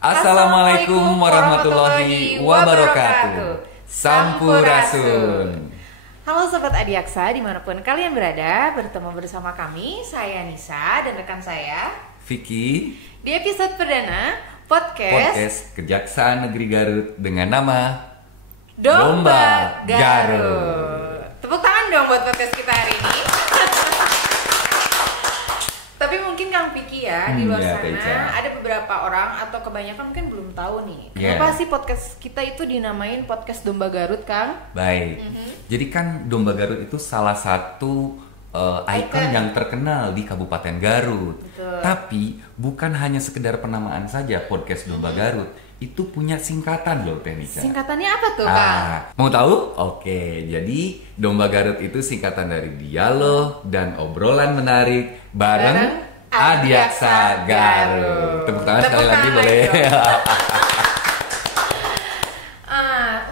Assalamualaikum warahmatullahi wabarakatuh. Sampurasun. Halo Sobat Adiaksa, dimanapun kalian berada, bertemu bersama kami, saya Nisa dan rekan saya Vicky di episode perdana podcast Kejaksaan Negeri Garut dengan nama Domba Garut. Tepuk tangan dong buat podcast kita hari ini. Tapi mungkin Kang Vicky di luar sana ada beberapa orang atau kebanyakan mungkin belum tahu nih kenapa sih podcast kita itu dinamain podcast Domba Garut, Kang? Baik. Jadi kan Domba Garut itu salah satu ikon yang terkenal di Kabupaten Garut. Betul. Tapi bukan hanya sekedar penamaan saja podcast Domba Garut. Itu punya singkatan loh, Teh Nica. Singkatannya apa tuh, Kang? Mau tahu? Oke, jadi Domba Garut itu singkatan dari dialog dan obrolan menarik bareng Adiaksa Garut. Tepuk tangan sekali lagi boleh.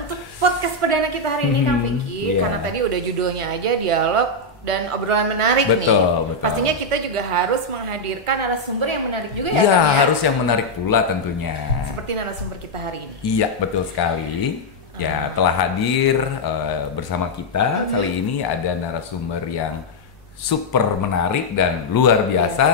Untuk podcast perdana kita hari ini, Kang Vicky, karena tadi udah judulnya aja dialog dan obrolan menarik nih. Betul. Pastinya kita juga harus menghadirkan narasumber yang menarik juga ya. Iya, harus yang menarik pula tentunya. Seperti narasumber kita hari ini. Iya, betul sekali. Ya, telah hadir bersama kita kali ini ada narasumber yang super menarik dan luar biasa.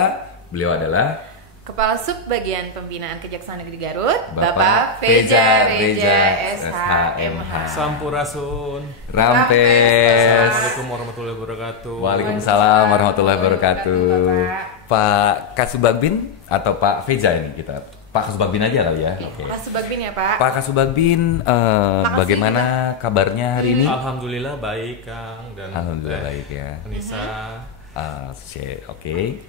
Beliau adalah Kepala Sub Bagian Pembinaan Kejaksaan Negeri Garut, Bapak Feja Reja SHMH. Sampurasun. Rampes. Assalamualaikum warahmatullahi wabarakatuh. Waalaikumsalam warahmatullahi wabarakatuh. Bapak. Pak Kasubagbin atau Pak Feja ini kita? Pak Kasubagbin aja kali ya. Oke. Pak Subagbin ya, Pak. Pak Kasubagbin, bagaimana kabarnya hari ini? Alhamdulillah baik, Kang, dan Alhamdulillah baik ya. Nisa. Oke.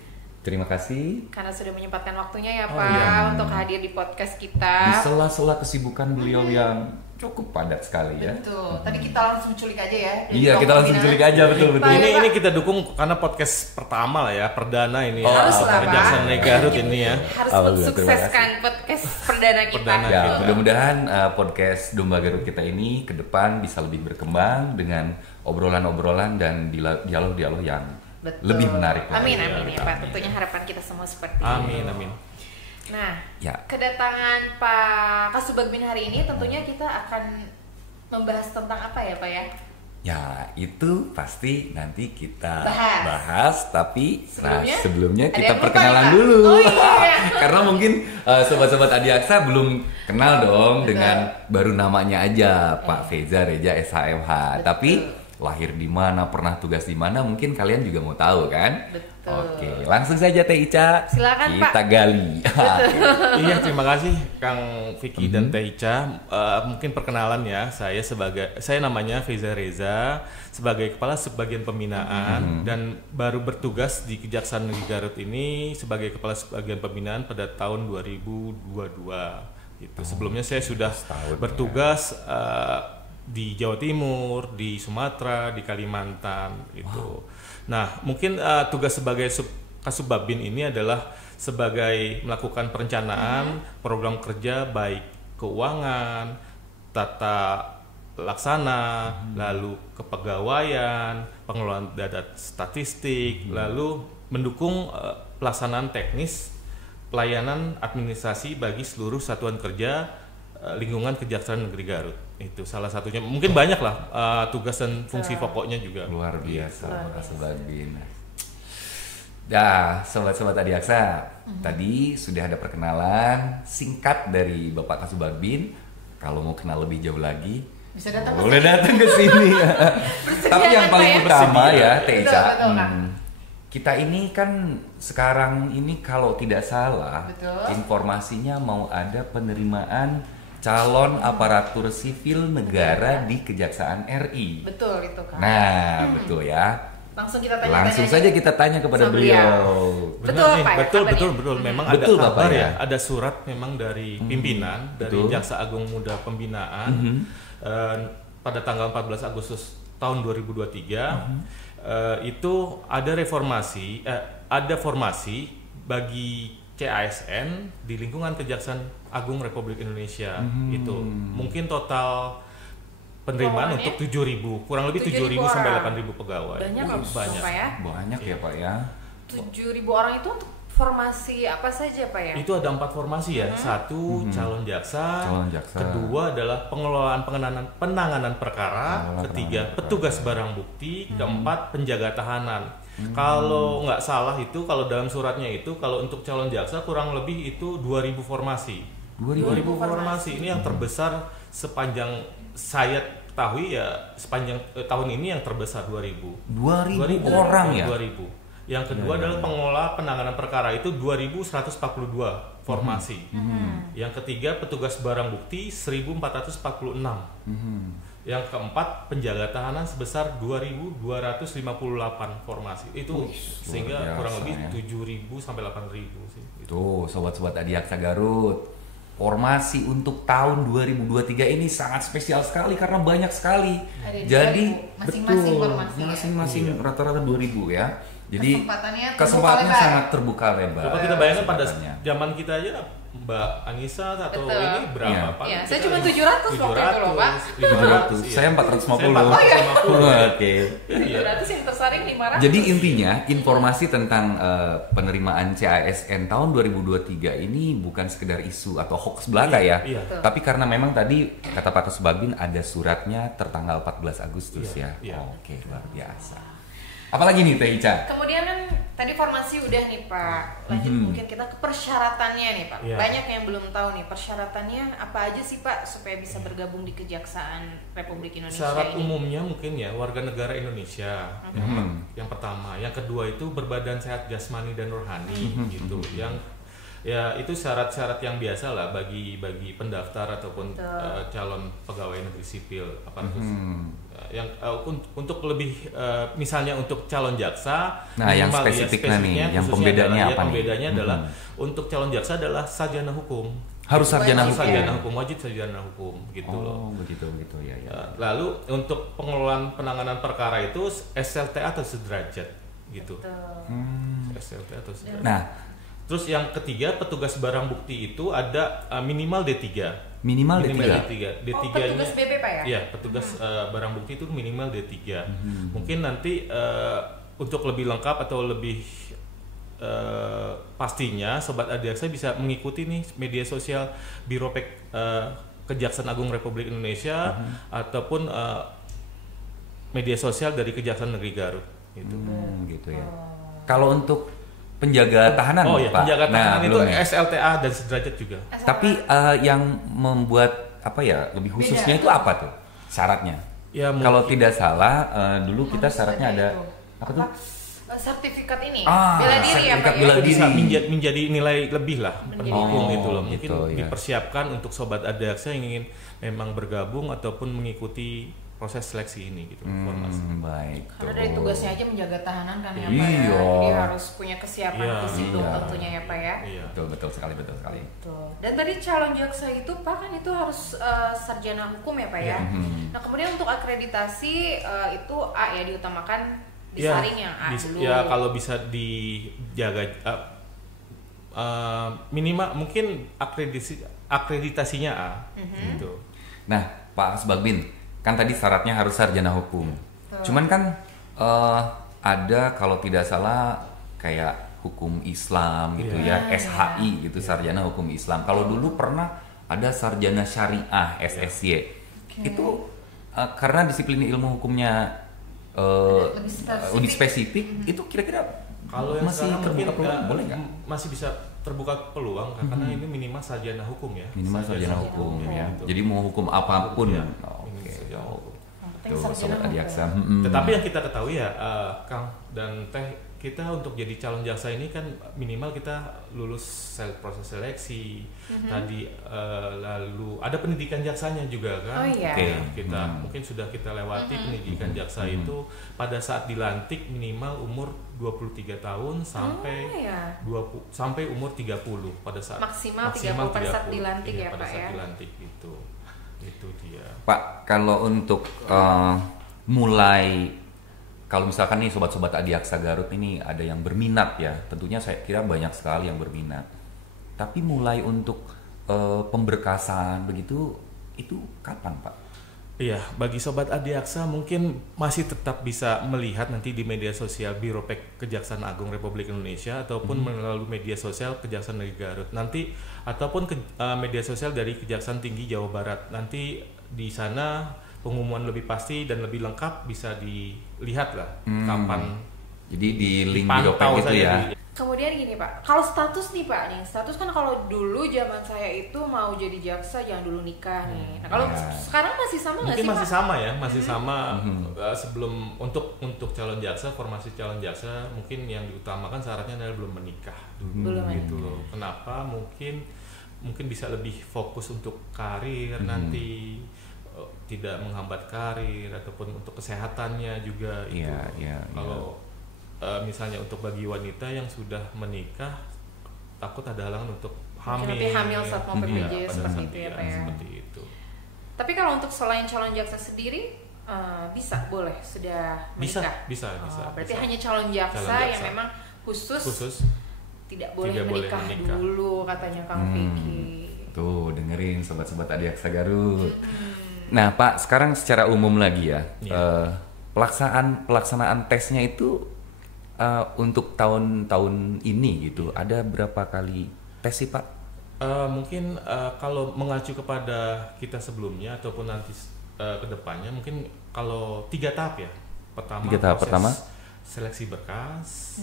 Terima kasih. Karena sudah menyempatkan waktunya ya, Pak, untuk hadir di podcast kita. Di sela-sela kesibukan beliau yang cukup padat sekali ya. Betul. Tadi kita langsung culik aja ya. Iya, kita langsung culik aja, betul. Ini kita dukung karena podcast pertama lah ya, perdana ini. Harus lah, Pak. Kejaksaan Negeri Garut ini ya. Harus Alhamdulillah, mensukseskan podcast perdana kita. Perdana. Ya, Gitu. mudah-mudahan podcast Domba Garut kita ini ke depan bisa lebih berkembang dengan obrolan-obrolan dan dialog-dialog yang Betul. lebih menarik. Amin ya Pak. Tentunya harapan kita semua seperti itu. Amin. Nah, Ya. kedatangan Pak Kasubagbin hari ini tentunya kita akan membahas tentang apa ya, Pak ya? Ya, itu pasti nanti kita Bahas. tapi ada sebelumnya kita yang lupa perkenalan nih, Pak. dulu. Oh, iya. Karena mungkin sobat-sobat Adiaksa belum kenal dong dengan baru namanya aja Pak Feja Reja SHMH. Tapi lahir di mana, pernah tugas di mana, mungkin kalian juga mau tahu kan? Betul. Oke, langsung saja Teh Ica. Silakan, kita Pak. gali. Iya, terima kasih Kang Vicky dan Teh Ica. Mungkin perkenalan ya, saya namanya Feza Reza sebagai Kepala Subbagian Pembinaan dan baru bertugas di Kejaksaan Negeri Garut ini sebagai Kepala Subbagian Pembinaan pada tahun 2022. Gitu. Sebelumnya saya sudah bertugas di Jawa Timur, di Sumatera, di Kalimantan itu. Nah, mungkin tugas sebagai Kasubabin ini adalah sebagai melakukan perencanaan program kerja baik keuangan, tata laksana, lalu kepegawaian, pengelolaan data statistik, lalu mendukung pelaksanaan teknis pelayanan administrasi bagi seluruh satuan kerja lingkungan Kejaksaan Negeri Garut. Itu salah satunya, mungkin banyak lah tugas dan fungsi pokoknya juga. Luar biasa Pak Kasubagbin. Ya, sobat-sobat Adiaksa, tadi sudah ada perkenalan singkat dari Bapak Kasubagbin. Kalau mau kenal lebih jauh lagi, Bisa datang boleh datang ke sini. Tapi yang paling utama ya, Teh Ica, kita ini kan sekarang ini kalau tidak salah, informasinya mau ada penerimaan calon aparatur sipil negara di Kejaksaan RI. Betul itu, Kak. Nah, betul ya. Langsung saja kita tanya kepada beliau. Betul, Pak. Betul. Memang Betul, ada kabar Bapak, ya. Ada surat memang dari pimpinan dari Jaksa Agung Muda Pembinaan pada tanggal 14 Agustus tahun 2023 itu ada formasi bagi CASN di lingkungan Kejaksaan Agung Republik Indonesia. Itu mungkin total penerimaan untuk 7.000, kurang lebih 7.000 sampai 8.000 pegawai. Banyak. Banyak ya Pak ya. 7.000 orang itu untuk formasi apa saja Pak ya? Itu ada 4 formasi ya. Satu, calon jaksa. Kedua adalah pengelolaan penanganan perkara. Ketiga, petugas barang bukti. Keempat, penjaga tahanan. Kalau nggak salah itu, kalau dalam suratnya itu, kalau untuk calon jaksa kurang lebih itu 2000 formasi. 2000 formasi ini yang terbesar sepanjang saya ketahui ya, sepanjang tahun ini yang terbesar 2000 orang ya. 2000. Yang kedua adalah pengelola penanganan perkara itu 2142 formasi. Yang ketiga petugas barang bukti 1446. Yang keempat penjaga tahanan sebesar 2258 formasi. Itu sehingga kurang lebih 7.000 sampai 8.000 sih. Tuh sobat-sobat Adiaksa Garut. Formasi untuk tahun 2023 ini sangat spesial sekali karena banyak sekali. Jadi masing-masing rata-rata 2000 ya. Jadi kesempatannya sangat terbuka lebar. Coba kita bayangkan pada zaman kita aja Mbak Anissa atau ini berapa Pak? Ya, saya cuma 700 waktu itu loh Pak. 700. Saya 450. Oke. 700 yang tersaring 500. Jadi intinya informasi tentang penerimaan CASN tahun 2023 ini bukan sekedar isu atau hoax belaka ya. Tapi karena memang tadi kata Pak Kasubagin ada suratnya tertanggal 14 Agustus ya. Oke, luar biasa. Apalagi nih Teh Ica? Kemudian kan tadi formasi udah nih Pak. Lanjut mungkin kita ke persyaratannya nih Pak. Banyak yang belum tahu nih persyaratannya apa aja sih Pak supaya bisa bergabung di Kejaksaan Republik Indonesia. Syarat umumnya mungkin ya warga negara Indonesia. Yang pertama, yang kedua itu berbadan sehat jasmani dan rohani gitu. Yang ya itu syarat-syarat yang biasa lah bagi pendaftar ataupun calon pegawai negeri sipil aparatus. Yang untuk lebih misalnya untuk calon jaksa, yang spesifiknya nih, yang pembedanya apa nih? Pembedanya adalah untuk calon jaksa adalah sarjana hukum. Harus sarjana hukum. Sarjana hukum, wajib sarjana hukum gitu loh. Begitu ya. Lalu untuk pengelolaan penanganan perkara itu SLTA atau sederajat gitu. SLTA atau sederajat. Nah, terus yang ketiga petugas barang bukti itu ada minimal D3. Minimal D3. D3-nya. Petugas BP Pak ya? Iya, petugas barang bukti itu minimal D3. Mungkin nanti untuk lebih lengkap atau lebih pastinya Sobat Adiaksa bisa mengikuti nih media sosial Biro Kejaksaan Agung Republik Indonesia ataupun media sosial dari Kejaksaan Negeri Garut gitu. Gitu ya. Kalau untuk penjaga tahanan Pak. Penjaga tahanan itu SLTA dan sederajat juga. Tapi yang membuat lebih khususnya itu apa tuh syaratnya? Ya, kalau tidak salah dulu kita syaratnya ada apa tuh? Sertifikat ini bela diri ya Pak. Bela diri menjadi nilai lebih lah pendukung itu loh. Mungkin dipersiapkan untuk Sobat Adiaksa yang ingin memang bergabung ataupun mengikuti proses seleksi ini gitu. Baik. Karena dari tugasnya aja menjaga tahanan kan ya Pak ya. Jadi harus punya kesiapan fisik dong tentunya ya Pak ya. Betul sekali. Betul. Dan tadi calon jaksa itu Pak kan itu harus sarjana hukum ya Pak ya. Nah kemudian untuk akreditasi itu A ya diutamakan disaring yang A dulu. Ya kalau bisa dijaga minimal mungkin akreditasinya A gitu. Nah Pak Kasubagin, kan tadi syaratnya harus sarjana hukum. Cuman kan ada kalau tidak salah kayak hukum Islam gitu SHI gitu, sarjana hukum Islam. Kalau dulu pernah ada sarjana syariah SSY. Itu karena disiplin ilmu hukumnya lebih spesifik, itu kira-kira kalau yang masih terbuka peluang, boleh nggak? Masih bisa terbuka peluang karena ini minimal sarjana hukum ya. Minimal sarjana hukum ya. Jadi mau hukum apapun. Sobat Adiaksa. Tetapi yang kita ketahui ya Kang dan Teh, kita untuk jadi calon jaksa ini kan minimal kita lulus proses seleksi tadi, lalu ada pendidikan jaksanya juga kan. Kita mungkin sudah kita lewati pendidikan jaksa itu pada saat dilantik minimal umur 23 tahun sampai sampai umur 30 pada saat maksimal 30 pada saat dilantik ya Pak ya. Dilantik itu dia. Pak, kalau untuk mulai, kalau misalkan nih sobat-sobat Adiaksa Garut ini ada yang berminat ya, tentunya saya kira banyak sekali yang berminat. Tapi mulai untuk pemberkasan begitu, itu kapan Pak? Iya, bagi Sobat Adiaksa mungkin masih tetap bisa melihat nanti di media sosial Biro Pek Kejaksaan Agung Republik Indonesia ataupun melalui media sosial Kejaksaan Negeri Garut nanti, ataupun media sosial dari Kejaksaan Tinggi Jawa Barat. Nanti di sana pengumuman lebih pasti dan lebih lengkap bisa dilihat lah kapan. Jadi di link Biro Pek itu ya. Kemudian gini Pak, kalau status nih Pak nih, status kan kalau dulu zaman saya itu mau jadi jaksa jangan dulu nikah nih. Nah kalau sekarang masih sama nggak sih Pak? Masih sama ya, masih sama. Sebelum untuk calon jaksa, formasi calon jaksa mungkin yang diutamakan syaratnya adalah belum menikah dulu gitu loh. Kenapa? Mungkin bisa lebih fokus untuk karir nanti, tidak menghambat karir ataupun untuk kesehatannya juga itu. Kalau misalnya untuk bagi wanita yang sudah menikah takut ada halangan untuk hamil. Nanti hamil saat mau PPJ seperti itu ya Pak ya. Seperti itu. Tapi kalau untuk selain calon jaksa sendiri bisa boleh sudah menikah? Bisa. Berarti hanya calon jaksa yang memang khusus tidak boleh menikah dulu katanya Kang Vicky. Tuh dengerin sobat-sobat Adiaksa Garut. Nah Pak, sekarang secara umum lagi ya, pelaksanaan tesnya itu untuk tahun-tahun ini gitu, ada berapa kali tes sih Pak? Mungkin kalau mengacu kepada kita sebelumnya ataupun nanti kedepannya, mungkin kalau 3 tahap ya. Pertama seleksi berkas,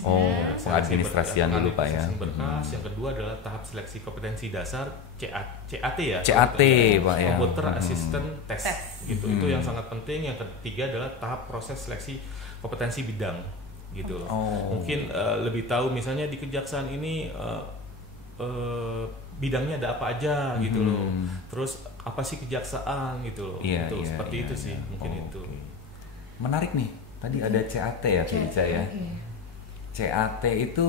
administrasian dulu Pak ya. Berkas. Yang kedua adalah tahap seleksi kompetensi dasar CAT ya. CAT Pak ya. Computer Assistant Test gitu. Itu yang sangat penting. Yang ketiga adalah tahap proses seleksi kompetensi bidang gitu loh. Mungkin lebih tahu misalnya di kejaksaan ini bidangnya ada apa aja gitu loh. Terus apa sih kejaksaan gitu loh. Seperti itu sih mungkin itu. Menarik nih. Tadi ada CAT ya Ica ya. CAT itu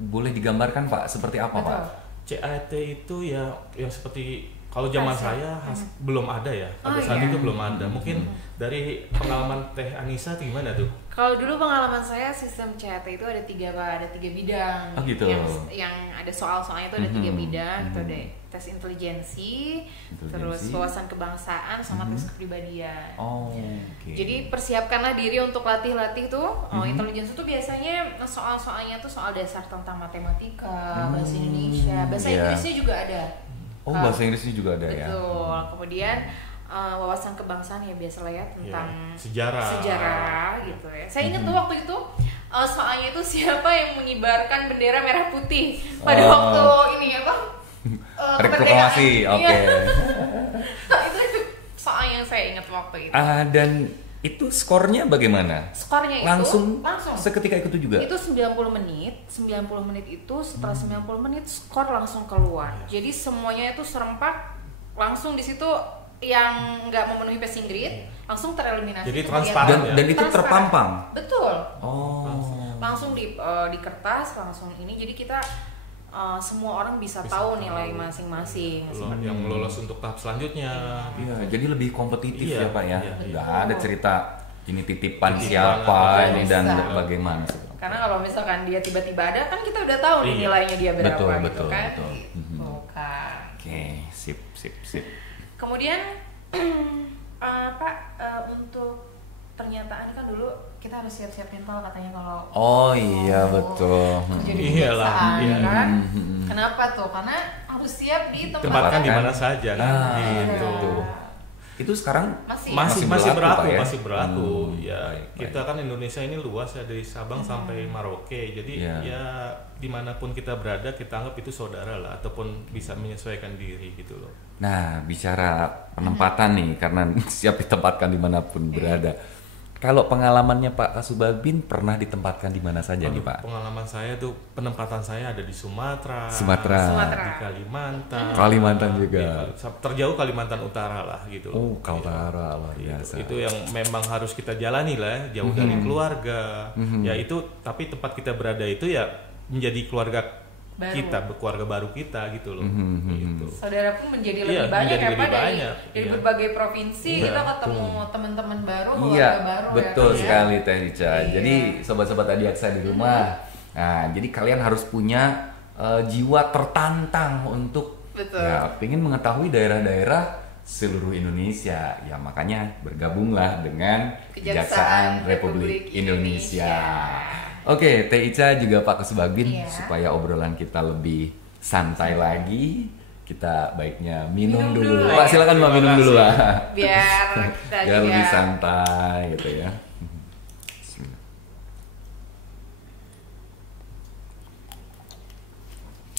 boleh digambarkan Pak seperti apa Pak? CAT itu ya yang seperti kalau zaman saya belum ada ya. Pada saat itu belum ada. Mungkin dari pengalaman Teh Anissa gimana tuh? Kalau dulu pengalaman saya sistem CAT itu ada 3 Pak, ada 3 bidang. Gitu. Yang ada soal-soalnya itu ada 3 bidang, itu ada tes intelijensi, terus wawasan kebangsaan sama tes kepribadian. Jadi persiapkanlah diri untuk latih-latih tuh. Intelijensi itu biasanya soal-soalnya tuh soal dasar tentang matematika, bahasa Indonesia, bahasa Inggrisnya juga ada. Bahasa Inggrisnya juga ada ya. Betul. Kemudian wawasan kebangsaan ya biasa lah ya tentang sejarah gitu ya. Saya ingat tuh waktu itu soalnya itu siapa yang mengibarkan bendera merah putih pada waktu ini apa? Proklamasi. Itu soal yang saya ingat waktu itu. Dan itu skornya bagaimana? Skornya langsung seketika itu juga? Itu 90 menit. 90 menit itu setelah 90 menit skor langsung keluar. Jadi semuanya itu serempak langsung di situ. Yang nggak memenuhi passing grade langsung tereliminasi. Jadi transparan dan itu terpampang. Betul. Langsung di kertas langsung ini. Jadi kita semua orang bisa tahu nilai masing-masing. Yang lolos untuk tahap selanjutnya. Jadi lebih kompetitif ya Pak ya. Nggak ada cerita ini titipan siapa ini dan bagaimana. Karena kalau misalkan dia tiba-tiba ada kan kita udah tahu nilainya dia berapa gitu kan. Oke, sip. Kemudian Pak, untuk pernyataan kan dulu kita harus siap-siap mental katanya kalau betul. Jadi kan. Kenapa tuh? Karena harus siap ditempatkan di mana saja kan. Gitu. Itu sekarang masih berlaku. Ya, kita kan Indonesia ini luas ya dari Sabang sampai Merauke. Jadi ya dimanapun kita berada kita anggap itu saudara lah ataupun bisa menyesuaikan diri gitu loh. Nah bicara penempatan nih karena siap ditempatkan dimanapun berada. Kalau pengalamannya Pak Kasubagin pernah ditempatkan di mana saja nih Pak? Pengalaman saya tuh penempatan saya ada di Sumatera. Di Kalimantan juga. Terjauh Kalimantan Utara lah gitu. Utara luar biasa. Itu yang memang harus kita jalani lah, jauh dari keluarga. Ya itu tapi tempat kita berada itu ya menjadi keluarga keluarga baru kita gitu loh. Gitu. Saudara pun menjadi lebih banyak ya Pak dari berbagai provinsi kita ketemu teman-teman baru, keluarga baru. Betul sekali Teh Ica. Jadi sobat-sobat Adiaksa di rumah, nah jadi kalian harus punya jiwa tertantang untuk pengen mengetahui daerah-daerah seluruh Indonesia. Ya makanya bergabunglah dengan Kejaksaan Republik Indonesia. Oke, Teh Ica juga Pak Kusbagin, supaya obrolan kita lebih santai lagi, kita baiknya minum dulu. Pak, silakan Mbak minum dulu lah. Biar kita biar lebih santai gitu ya.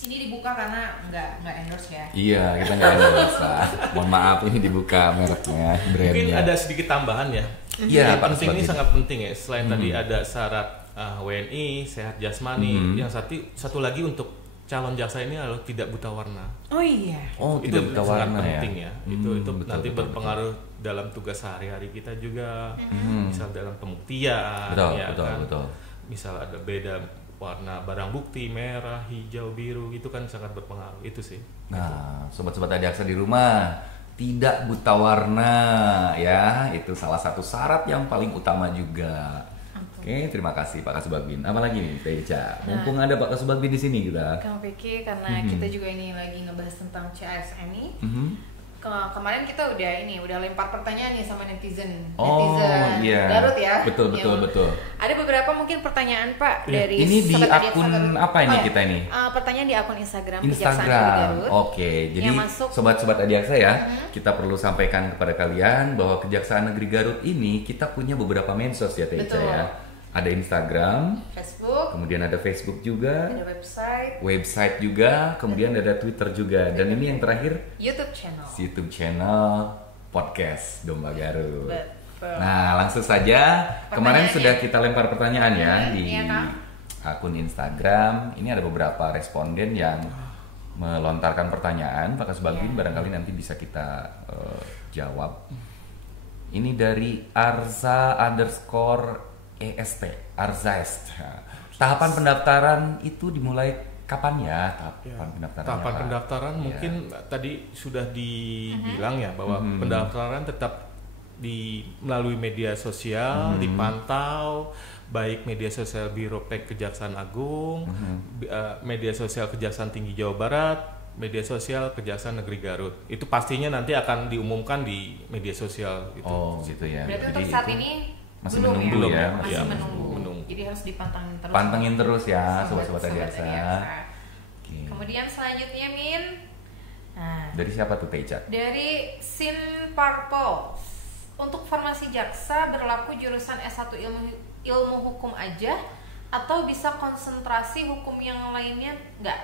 Ini dibuka karena nggak endorse ya? Iya, kita nggak endorse lah. Mohon maaf, ini dibuka mereknya, brandnya. Mungkin ada sedikit tambahan ya. Iya, Pak. Penting ini sangat penting ya. Selain tadi ada syarat WNI, sehat jasmani, yang satu lagi untuk calon jaksa ini adalah tidak buta warna. Oh iya. Oh, itu tidak buta warna penting ya. Itu betul, nanti betul, berpengaruh dalam tugas sehari-hari kita juga. Misal dalam pembuktian, betul. Misal ada beda warna barang bukti, merah, hijau, biru, itu kan sangat berpengaruh. Itu sih. Nah, sobat-sobat Adiaksa di rumah, tidak buta warna ya, itu salah satu syarat yang paling utama juga. Oke, terima kasih Pak Kasubagin. Apa lagi nih Teh Ica? Mumpung ada Pak Kasubagin di sini kita. Kang Vicky, karena kita juga ini lagi ngebahas tentang CSM nih. Kemarin kita udah lempar pertanyaan nih sama netizen Garut ya. Betul. Ada beberapa mungkin pertanyaan Pak dari ini di akun apa ini kita ini? Pertanyaan di akun Instagram Kejaksaan Negeri Garut. Oke, jadi sobat-sobat Adiaksa ya, kita perlu sampaikan kepada kalian bahwa Kejaksaan Negeri Garut ini kita punya beberapa medsos ya Teh Ica ya. Ada Instagram, Facebook, kemudian ada Facebook juga, ada website juga, kemudian ada Twitter juga, dan ini yang terakhir YouTube channel podcast Domba Garut. Nah, langsung saja, kemarin sudah kita lempar pertanyaan ya di akun Instagram. Ini ada beberapa responden yang melontarkan pertanyaan, Pak Kasubagin barangkali nanti bisa kita jawab. Ini dari Arza_EST. Tahapan pendaftaran itu dimulai kapan ya? Tahapan pendaftaran mungkin tadi sudah dibilang ya bahwa pendaftaran tetap melalui media sosial, dipantau baik media sosial Biro Pek Kejaksaan Agung, media sosial Kejaksaan Tinggi Jawa Barat, media sosial Kejaksaan Negeri Garut. Itu pastinya nanti akan diumumkan di media sosial gitu. Oh, gitu ya. Berarti untuk saat ini masih menunggu ya. Masih menunggu. Jadi harus dipantengin terus. Pantengin terus ya, sobat-sobat Adiaksa. Kemudian selanjutnya Min. Nah, dari siapa tuh Teh Ica? Dari Sin Purple. Untuk formasi jaksa berlaku jurusan S1 ilmu hukum aja atau bisa konsentrasi hukum yang lainnya enggak?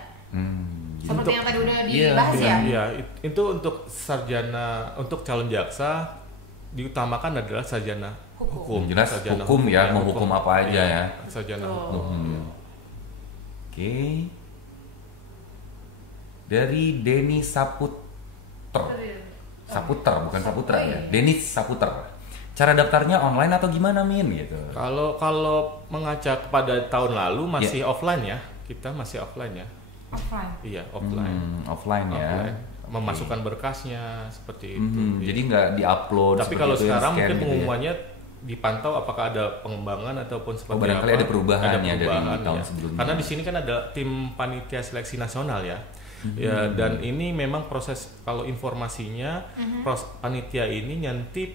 Seperti yang tadi udah dibahas ya? Iya, itu untuk sarjana, untuk calon jaksa diutamakan adalah sarjana hukum. Jelas sarjana hukum ya, mau hukum apa aja ya. Sarjana hukum. Oke. Dari Denny Saputer, bukan Saputra ya. Denny Saputer. Cara daftarnya online atau gimana Min gitu? Kalau mengaca kepada tahun lalu masih offline ya. Kita masih offline ya. Offline. Iya, offline. Offline ya. Memasukkan berkasnya seperti itu. Jadi nggak diupload. Tapi kalau sekarang mungkin pengumumannya dipantau apakah ada pengembangan ataupun seperti apa. Barangkali ada perubahan ya dari tahun sebelumnya. Karena di sini kan ada tim panitia seleksi nasional ya. Ya, dan ini memang proses kalau informasinya panitia ini nanti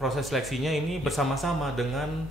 proses seleksinya ini bersama-sama dengan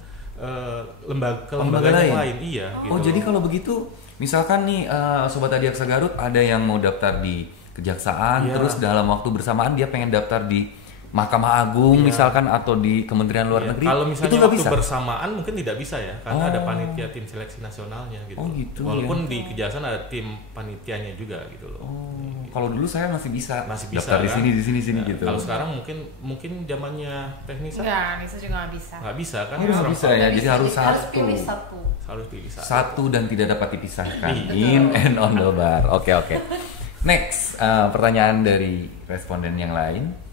lembaga yang lain. Iya. Oh gitu. Jadi kalau begitu, misalkan nih sobat Adiaksa Garut ada yang mau daftar di kejaksaan, terus dalam waktu bersamaan dia pengen daftar di Mahkamah Agung misalkan atau di Kementerian Luar Negeri. Kalau misalnya itu waktu bisa? Bersamaan mungkin tidak bisa ya, karena ada panitia tim seleksi nasionalnya gitu. Oh gitu. Walaupun di kejaksaan ada tim panitianya juga gitu loh. Gitu. Kalau dulu saya masih bisa daftar kan? di sini gitu. Kalau sekarang mungkin zamannya teknis. Enggak, Nisa juga nggak bisa. Nggak bisa kan? Nggak bisa ya. Jadi harus pilih satu. Harus pilih satu dan tidak dapat dipisahkan. In and on the bar. Oke. Next, pertanyaan dari responden yang lain.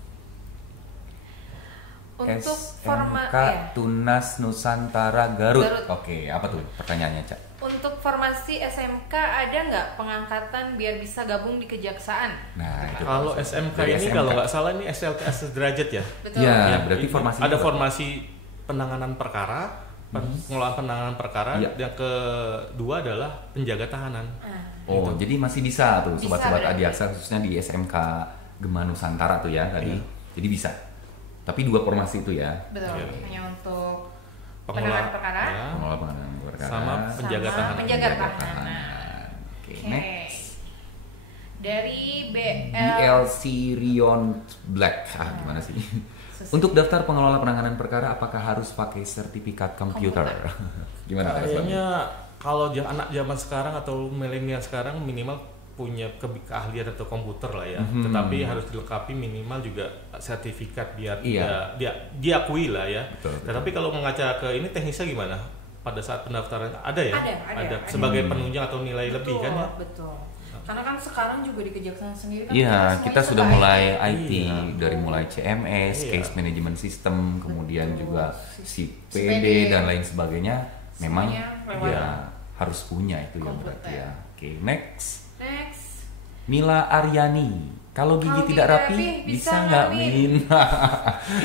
Untuk SMK Tunas Nusantara Garut. Oke, apa tuh pertanyaannya, Cak? Untuk formasi SMK ada nggak pengangkatan biar bisa gabung di kejaksaan? Nah, itu kalau SMK ini kalau nggak salah ini SLTS sederajat ya. Betul. Ya, berarti formasi ada formasi penanganan perkara, pengelolaan penanganan perkara. Yang kedua adalah penjaga tahanan. Oh, jadi masih bisa tuh sobat-sobat Adiaksa khususnya di SMK Gema Nusantara tuh ya tadi. Jadi bisa. Tapi 2 formasi itu ya. Betul. Hanya untuk penanganan perkara, sama penjaga tahanan. Oke, next. Dari BLC Rion Black. Gimana sih? Untuk daftar pengelola penanganan perkara, apakah harus pakai sertifikat komputer? Gimana? Kayaknya kalau anak zaman sekarang atau milenial sekarang minimal punya keahlian atau komputer lah ya. Tetapi harus dilengkapi minimal juga sertifikat biar dia diakui lah ya. Betul. Tetapi kalau mengaca ke ini teknisnya gimana? Pada saat pendaftaran ada ya? Ada. Sebagai penunjang atau nilai lebih kan ya? Betul. Karena kan sekarang juga di Kejaksaan sendiri kan kita sudah mulai IT, dari mulai CMS, Case Management System, kemudian juga CPD dan lain sebagainya. Memang harus punya itu ya berarti ya. Oke, next. Mila Aryani. Kalau gigi tidak rapi, bisa nggak Min?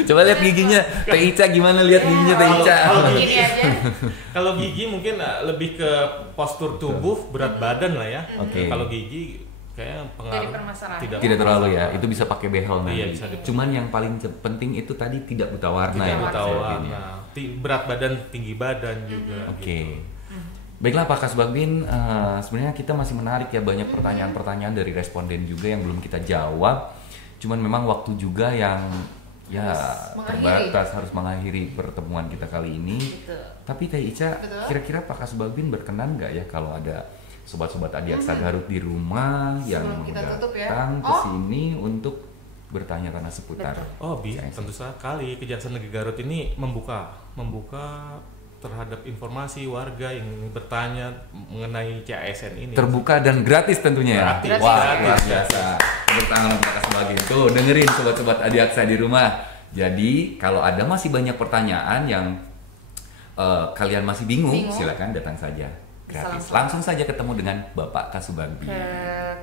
Coba lihat giginya Teh Ica, gimana lihat giginya Teh Ica? Kalau gigi mungkin lebih ke postur tubuh, berat badan lah ya. Kalau gigi kayak pengaruh tidak terlalu ya. Itu bisa pakai behel nanti. Cuman yang paling penting itu tadi tidak buta warna ya. Buta warna. Berat badan, tinggi badan juga. Oke. Baiklah Pak Kasubagdin, sebenarnya kita masih menarik ya, banyak pertanyaan-pertanyaan dari responden juga yang belum kita jawab. Cuman memang waktu juga yang terbatas, harus mengakhiri pertemuan kita kali ini. Betul. Tapi Teh Ica, kira-kira Pak Kasubagdin berkenan nggak ya kalau ada sobat-sobat Adiaksa Garut di rumah yang datang ke sini untuk bertanya karena seputar? Tentu sekali. Kejaksaan Negeri Garut ini membuka terhadap informasi warga yang bertanya mengenai CASN ini. Terbuka dan gratis tentunya ya. Gratis. Wah, luar biasa. Bertangan Pak Kasubagdin. Tuh, dengerin sobat-sobat Adiaksa di rumah. Jadi, kalau ada masih banyak pertanyaan yang kalian masih bingung, silakan datang saja. Gratis. Langsung saja ketemu dengan Bapak Kasubagdin. Ke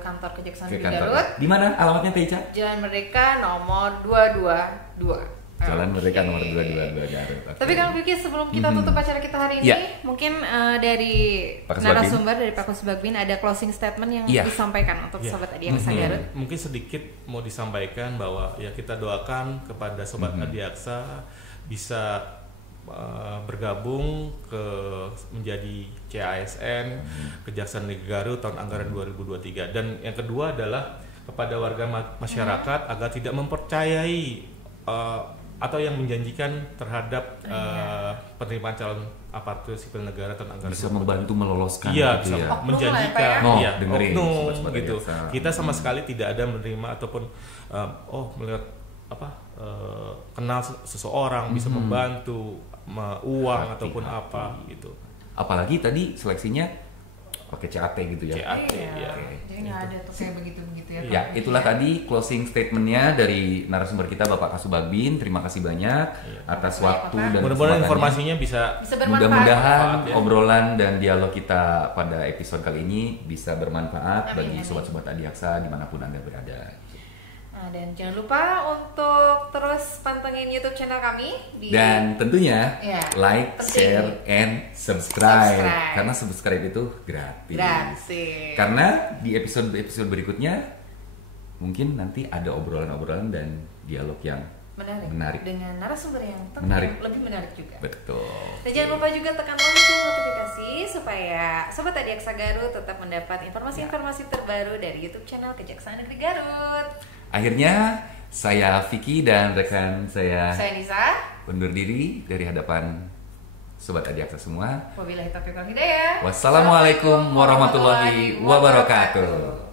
kantor Kejaksaan Negeri Garut. Di mana alamatnya Teh Ica? Jalan Merdeka nomor 222. Jalan Merdeka nomor 222 Garut. Tapi Kang Vicky, sebelum kita tutup acara kita hari ini, mungkin dari narasumber dari Pak Kasubagdin ada closing statement yang disampaikan untuk sobat Adiaksa Garut. Mungkin sedikit mau disampaikan bahwa ya kita doakan kepada sobat Adiaksa bisa bergabung menjadi CASN Kejaksaan Negeri Garut tahun anggaran 2023. Dan yang kedua adalah kepada warga masyarakat agar tidak mempercayai atau yang menjanjikan terhadap penerimaan calon aparatur sipil negara tahun anggaran bisa membantu meloloskan bisa menjanjikan dengerin gitu. Kita sama sekali tidak ada menerima ataupun melihat kenal seseorang bisa membantu uang ataupun apa gitu. Apalagi tadi seleksinya pakai CAT gitu ya. CAT Jadi nggak ada tuh kayak begitu ya. Ya, itulah tadi closing statementnya dari narasumber kita Bapak Kasubagdin. Terima kasih banyak atas waktu dan mudah-mudahan informasinya bisa mudah-mudahan obrolan dan dialog kita pada episode kali ini bisa bermanfaat bagi sobat-sobat Adiaksa dimanapun Anda berada. Dan jangan lupa untuk terus pantengin YouTube channel kami dan tentunya like, share, and subscribe. Karena subscribe itu gratis. Karena di episode berikutnya mungkin nanti ada obrolan-obrolan dan dialog yang menarik dengan narasumber yang lebih menarik juga. Betul. Dan jangan lupa juga tekan lonceng notifikasi supaya sobat Adiaksa Garut tetap mendapat informasi-informasi terbaru dari YouTube channel Kejaksaan Negeri Garut. Akhirnya saya Vicky dan rekan saya Nisa undur diri dari hadapan sobat Adiaksa semua. Wabillahi taufiq wal hidayah. Wassalamualaikum warahmatullahi wabarakatuh.